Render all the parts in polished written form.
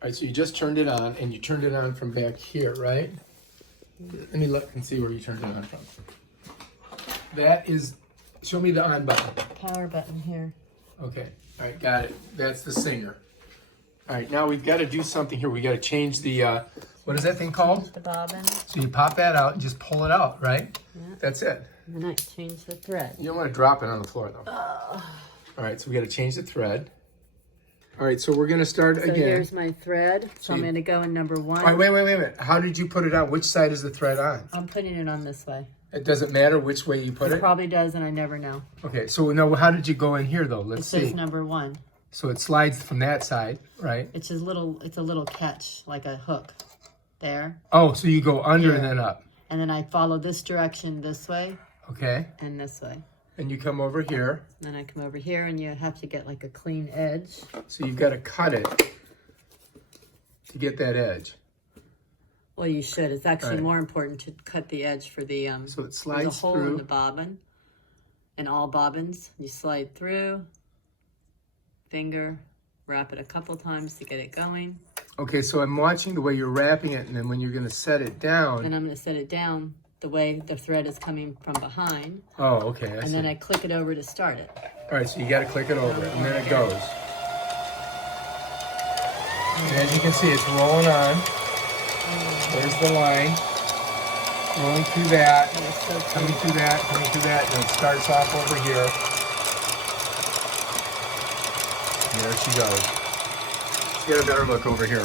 All right, so you just turned it on, and you turned it on from back here, right? Let me look and see where you turned it on from. That is, show me the on button. Power button here. Okay, all right, got it. That's the singer. All right, now we've got to do something here. We got to change the, what is that thing called? Change the bobbin. So you pop that out and just pull it out, right? Yeah. That's it. And then I change the thread. You don't want to drop it on the floor, though. All right, so we got to change the thread. All right, so we're going to start So again. here's my thread. So I'm going to go in number 1. All right, wait a minute. How did you put it on? Which side is the thread on? I'm putting it on this way. It doesn't matter which way you put It it? probably does, and I never know. Okay, so now how did you go in here, though? It Let's says see. number 1. So it slides from that side, right? It's a little catch, like a hook. There. Oh, so you go under Here. and then up. And then I follow this direction this way Okay. and this way. And you come over here. Then I come over here, and you have to get like a clean edge. So you've got to cut it to get that edge. Well, you should. It's actually Right. more important to cut the edge for the So it there's a slides hole in through. the bobbin. In all bobbins, you slide through, finger, wrap it a couple times to get it going. Okay, so I'm watching the way you're wrapping it, and then when you're going to set it down. Then I'm going to set it down the way the thread is coming from behind. Oh, okay. I And see. then I click it over to start it. All right, so you got to click it over, and then it goes. And as you can see, it's rolling on. There's the line. Rolling through that. And it's so Coming cool. through that, and it starts off over here. And there she goes. Let's get a better look over here.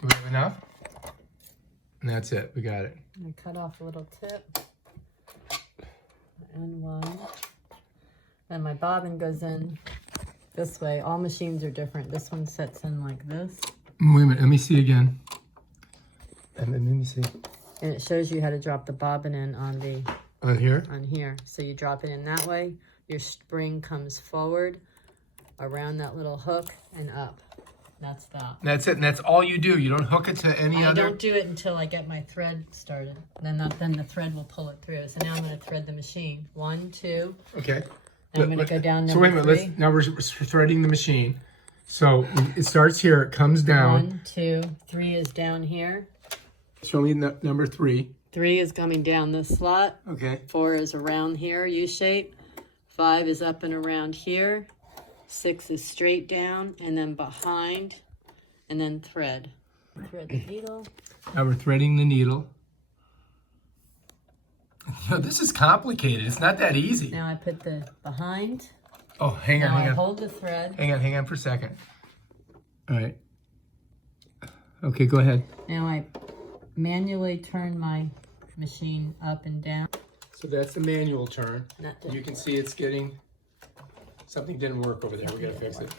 Do we have enough? And that's it, we got it. I cut off a little tip. And one. Then my bobbin goes in this way. All machines are different. This one sets in like this. Wait a minute, let me see again. And then let me see. And it shows you how to drop the bobbin in on the On here? on here. So you drop it in that way. Your spring comes forward around that little hook and up. That's that. That's it, and that's all you do. You don't hook it to any I other. don't do it until I get my thread started. Then the thread will pull it through. So now I'm going to thread the machine. 1, 2. Okay. And I'm going to go down So wait a number minute. 3. Now we're threading the machine. So it starts here. It comes down. 1, 2, 3 is down here. Show me number 3. 3 is coming down this slot. Okay. 4 is around here, U-shape. 5 is up and around here. 6 is straight down and then behind, and then thread. Thread the needle. Now we're threading the needle. This is complicated. It's not that easy. Now I put the behind. Oh, hang on, Now hang I on. hold the thread. Hang on for a second. All right. Okay, go ahead. Now I manually turn my machine up and down. So that's the manual turn. Not the- You can see it's getting, something didn't work over there. We gotta fix it.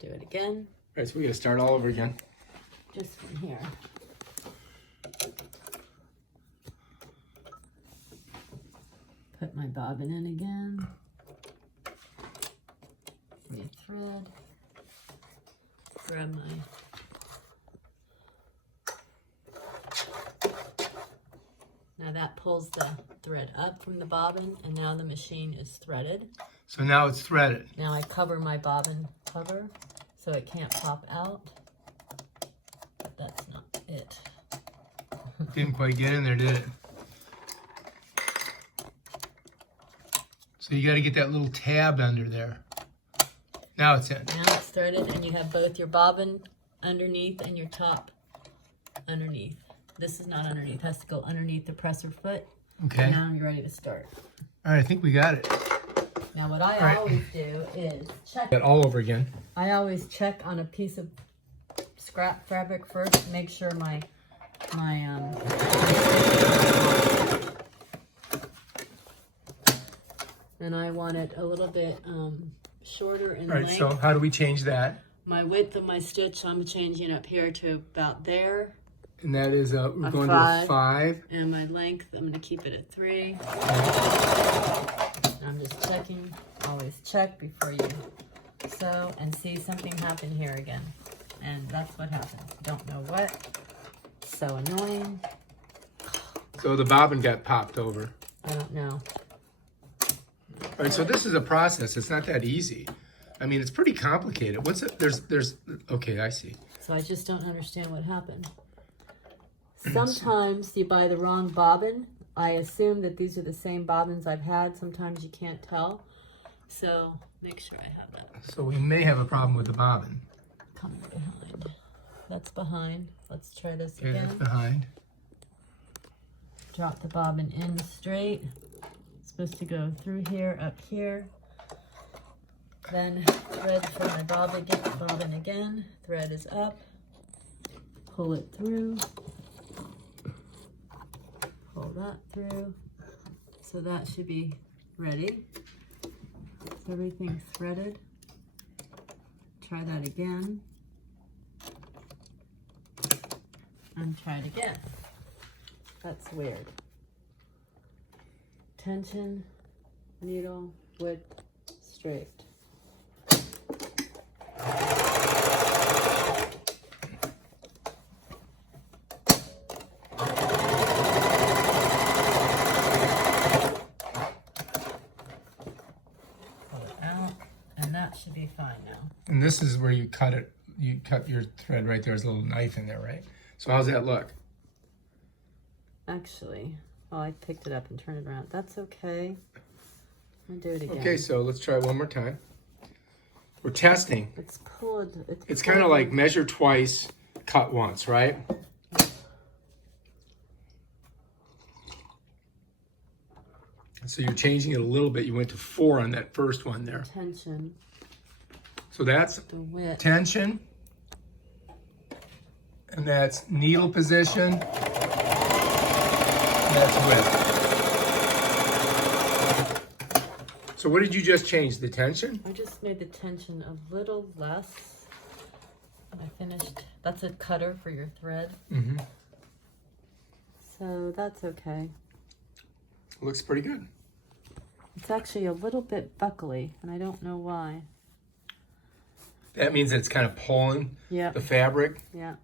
Do it again. All right, so we gotta start all over again. Just from here. Put my bobbin in again. New thread. Grab my now that pulls the thread up from the bobbin, and now the machine is threaded. So now it's threaded. Now I cover my bobbin cover so it can't pop out. But that's not it. Didn't quite get in there, did it? So you got to get that little tab under there. Now it's in. Now it's threaded, and you have both your bobbin underneath and your top underneath. This is not underneath. It has to go underneath the presser foot. Okay. And now you're ready to start. All right, I think we got it. Now what I right. always do is check. Got all over again. I always check on a piece of scrap fabric first. Make sure my and I want it a little bit shorter in All right, length. so how do we change that? My width of my stitch, I'm changing up here to about there. And that is, we're going to a 5. And my length, I'm going to keep it at 3. I'm just checking. Always check before you sew and see something happen here again. And that's what happened. Don't know what. So annoying. So the bobbin got popped over. I don't know. All right, so this is a process. It's not that easy. I mean, it's pretty complicated. What's it? There's. Okay, I see. So I just don't understand what happened. Sometimes you buy the wrong bobbin. I assume that these are the same bobbins I've had. Sometimes you can't tell. So make sure I have that. So we may have a problem with the bobbin. Come behind. That's behind. Let's try this Okay, again. that's behind. Drop the bobbin in straight. It's supposed to go through here, up here. Then thread for my bobbin again. Thread is up. Pull it through. Pull that through. So that should be ready. So everything's threaded. Try that again. And try it again. That's weird. Tension, needle, width, straight. And that should be fine now. And this is where you cut it. You cut your thread right there. There's a little knife in there, right? So how's that look? Actually, oh, I picked it up and turned it around. That's okay. I'll do it again. Okay, so let's try it one more time. We're testing. It's pulled. It's kind of like measure twice, cut once, right? So you're changing it a little bit. You went to 4 on that first one there. Tension. So that's The width. tension. And that's needle position. And that's width. So what did you just change? The tension? I just made the tension a little less. I finished. That's a cutter for your thread. Mm-hmm. So that's okay. Looks pretty good. It's actually a little bit buckly, and I don't know why. That means that it's kind of pulling Yeah. the fabric. Yeah.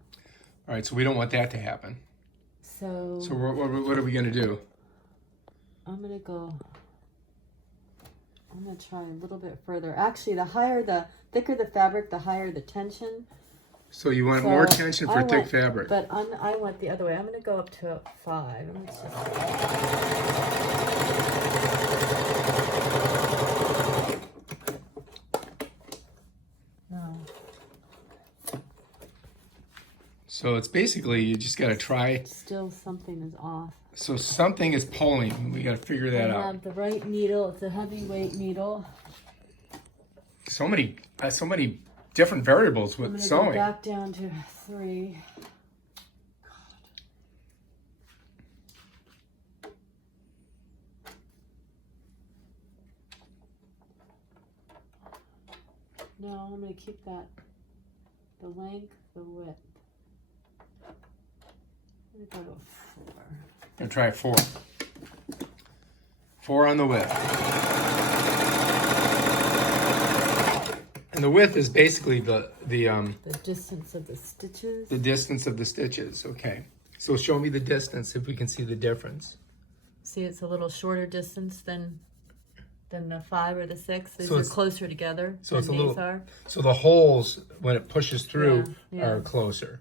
All right, so we don't want that to happen. So So what are we going to do? I'm gonna try a little bit further. Actually, the thicker the fabric, the higher the tension. So you want So more tension for I thick want- fabric. But I went the other way. I'm gonna go up to 5. Let's just no. So it's basically, you just got to try. Still something is off. So something is pulling. We got to figure that I out. have the right needle. It's a heavyweight needle. So many different variables I'm with gonna go sewing. back down to 3. No, I'm going to keep that, the length, the width. I'm going to go to 4. Gonna try 4. 4 on the width. And the width is basically the distance of the stitches. distance of the stitches. Okay. So show me the distance if we can see the difference. See, it's a little shorter distance than the 5 or the 6. These So are it's- closer together so than it's a these little- are. So the holes, when it pushes through, Yeah, yeah. are closer.